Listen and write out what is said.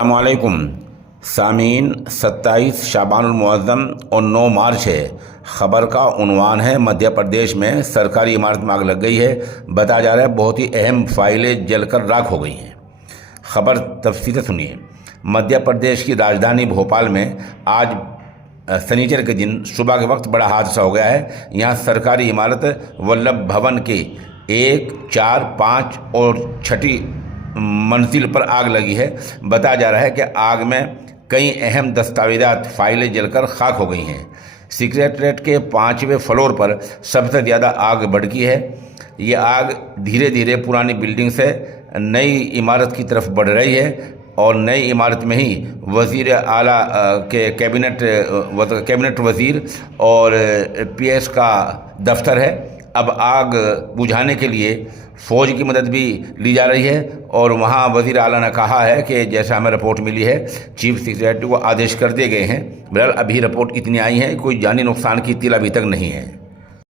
अस्सलामुअलैकुम सामीन। 27 शाबानुल मुअज़्ज़म और 9 मार्च है। ख़बर का उन्वान है मध्य प्रदेश में सरकारी इमारत में आग लग गई है। बताया जा रहा है बहुत ही अहम फाइलें जलकर राख हो गई हैं। ख़बर तफसील से सुनिए। मध्य प्रदेश की राजधानी भोपाल में आज शनिचर के दिन सुबह के वक्त बड़ा हादसा हो गया है। यहाँ सरकारी इमारत वल्लभ भवन के 1, 4, 5 और 6ठी मंजिल पर आग लगी है। बताया जा रहा है कि आग में कई अहम दस्तावेजात फाइलें जलकर खाक हो गई हैं। सेक्रेटरीट के 5वें फ्लोर पर सबसे ज़्यादा आग भड़की है। ये आग धीरे धीरे पुरानी बिल्डिंग से नई इमारत की तरफ बढ़ रही है और नई इमारत में ही वज़ीर आला के कैबिनेट वज़ीर और पीएस का दफ्तर है। अब आग बुझाने के लिए फ़ौज की मदद भी ली जा रही है और वहाँ वज़ीर आला ने कहा है कि जैसा हमें रिपोर्ट मिली है चीफ सेक्रेटरी को आदेश कर दिए गए हैं। बहरहाल अभी रिपोर्ट इतनी आई है कोई जानी नुकसान की इत्तला अभी तक नहीं है।